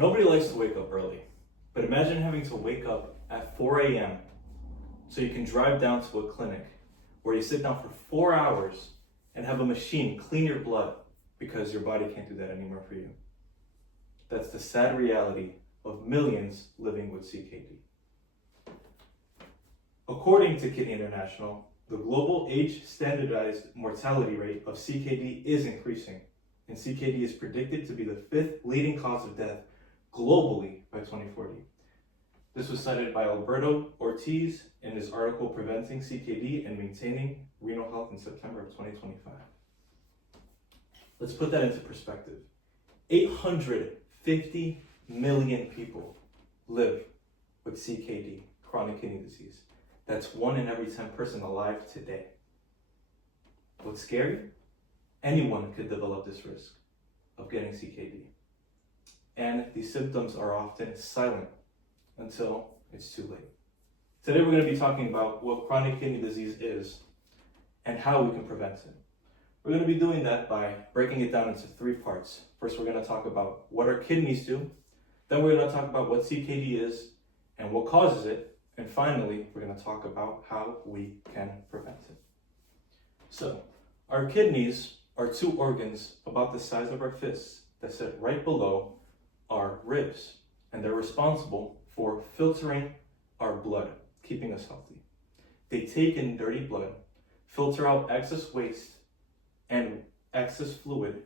Nobody likes to wake up early, but imagine having to wake up at 4 a.m. so you can drive down to a clinic where you sit down for 4 hours and have a machine clean your blood because your body can't do that anymore for you. That's the sad reality of millions living with CKD. According to Kidney International, the global age standardized mortality rate of CKD is increasing, and CKD is predicted to be the 5th leading cause of death globally by 2040. This was cited by Alberto Ortiz in his article Preventing CKD and Maintaining Renal Health in September of 2025. Let's put that into perspective. 850 million people live with CKD, chronic kidney disease. That's 1 in every 10 person alive today. What's scary? Anyone could develop this risk of getting CKD. And these symptoms are often silent until it's too late. Today we're going to be talking about what chronic kidney disease is and how we can prevent it. We're going to be doing that by breaking it down into 3 parts. First, we're going to talk about what our kidneys do. Then we're going to talk about what CKD is and what causes it. And finally, we're going to talk about how we can prevent it. So, our kidneys are 2 organs about the size of our fists that sit right below our ribs, and they're responsible for filtering our blood, keeping us healthy. They take in dirty blood, filter out excess waste and excess fluid,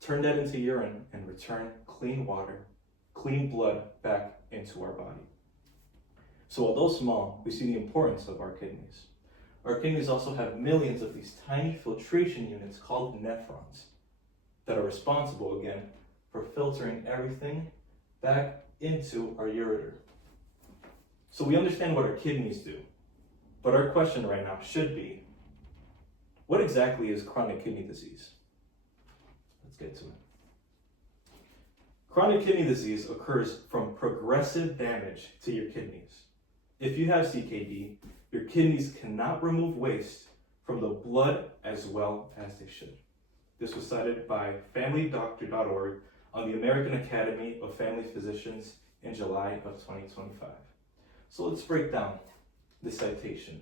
turn that into urine, and return clean water, clean blood back into our body. So although small, we see the importance of our kidneys. Our kidneys also have millions of these tiny filtration units called nephrons that are responsible, again, for filtering everything back into our ureter. So we understand what our kidneys do, but our question right now should be, what exactly is chronic kidney disease? Let's get to it. Chronic kidney disease occurs from progressive damage to your kidneys. If you have CKD, your kidneys cannot remove waste from the blood as well as they should. This was cited by FamilyDoctor.org on the American Academy of Family Physicians in July of 2025. So let's break down this citation.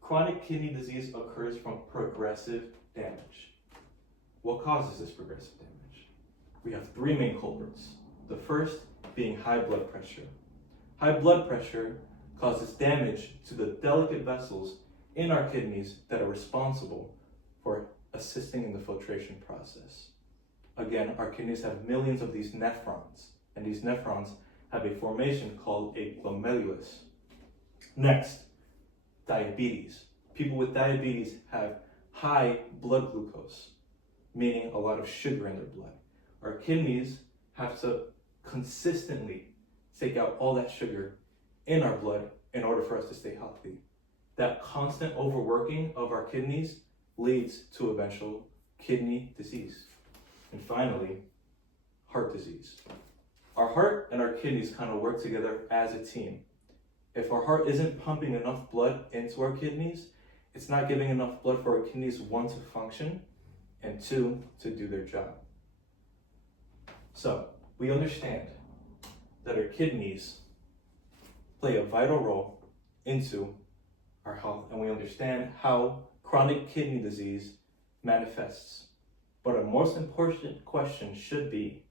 Chronic kidney disease occurs from progressive damage. What causes this progressive damage? We have 3 main culprits. The first being high blood pressure. High blood pressure causes damage to the delicate vessels in our kidneys that are responsible for assisting in the filtration process. Again, our kidneys have millions of these nephrons, and these nephrons have a formation called a glomerulus. Next, diabetes. People with diabetes have high blood glucose, meaning a lot of sugar in their blood. Our kidneys have to consistently take out all that sugar in our blood in order for us to stay healthy. That constant overworking of our kidneys leads to eventual kidney disease. And finally, heart disease. Our heart and our kidneys kind of work together as a team. If our heart isn't pumping enough blood into our kidneys, it's not giving enough blood for our kidneys, 1, to function, and 2, to do their job. So, we understand that our kidneys play a vital role into our health, and we understand how chronic kidney disease manifests. But our most important question should be,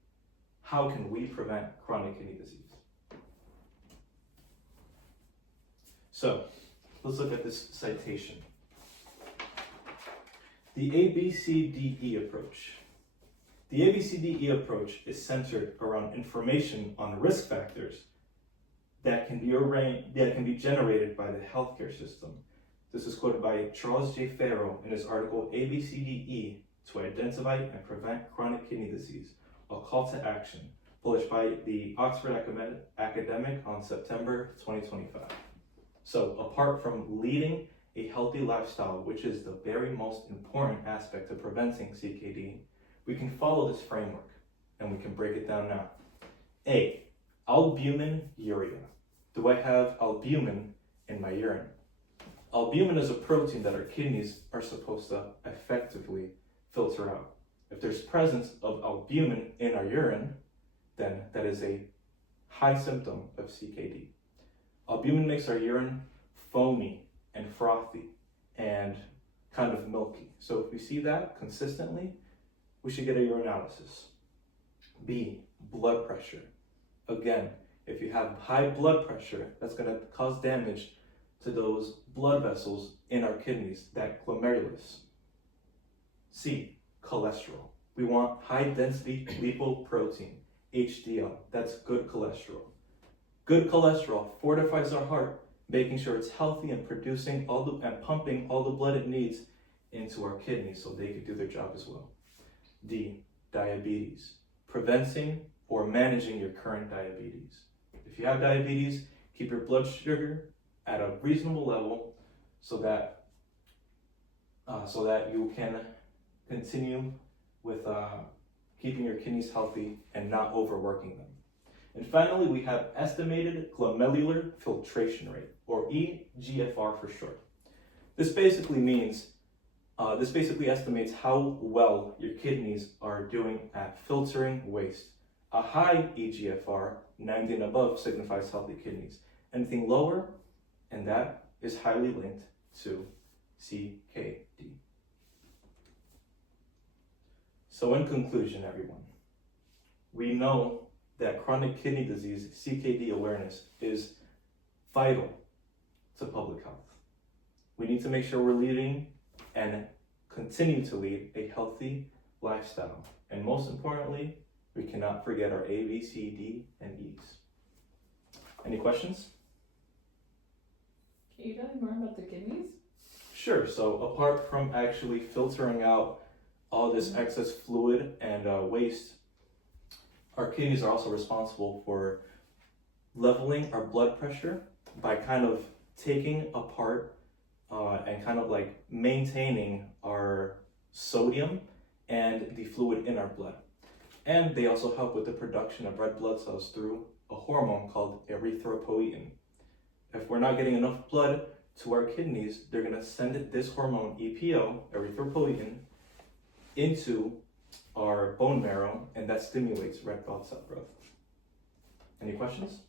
how can we prevent chronic kidney disease? So, let's look at this citation. The ABCDE approach. The ABCDE approach is centered around information on risk factors that can be generated by the healthcare system. This is quoted by Charles J. Farrow in his article ABCDE to Identify and Prevent Chronic Kidney Disease, a Call to Action, published by the Oxford Academic on September 2025. So apart from leading a healthy lifestyle, which is the very most important aspect of preventing CKD, we can follow this framework, and we can break it down now. A, albuminuria. Do I have albumin in my urine? Albumin is a protein that our kidneys are supposed to effectively filter out. If there's presence of albumin in our urine, then that is a high symptom of CKD. Albumin makes our urine foamy and frothy and kind of milky. So if we see that consistently, we should get a urinalysis. B, blood pressure. Again, if you have high blood pressure, that's going to cause damage to those blood vessels in our kidneys, that glomerulus. C, cholesterol. We want high density lipoprotein, HDL. That's good cholesterol. Good cholesterol fortifies our heart, making sure it's healthy and producing and pumping all the blood it needs into our kidneys so they can do their job as well. D, diabetes. Preventing or managing your current diabetes. If you have diabetes, keep your blood sugar at a reasonable level so that you can continue with keeping your kidneys healthy and not overworking them. And finally, we have estimated glomerular filtration rate, or eGFR for short. This basically estimates how well your kidneys are doing at filtering waste. A high eGFR, 90 and above, signifies healthy kidneys. Anything lower, and that is highly linked to CKD. So in conclusion, everyone, we know that chronic kidney disease, CKD awareness, is vital to public health. We need to make sure we're leading and continue to lead a healthy lifestyle. And most importantly, we cannot forget our A, B, C, D, and E's. Any questions? Can you tell me more about the kidneys? Sure. So apart from actually filtering out all this excess fluid and waste, our kidneys are also responsible for leveling our blood pressure by kind of taking apart and kind of like maintaining our sodium and the fluid in our blood. And they also help with the production of red blood cells through a hormone called erythropoietin. If we're not getting enough blood to our kidneys, they're going to send this hormone, EPO, erythropoietin, into our bone marrow, and that stimulates red blood cell growth. Any questions?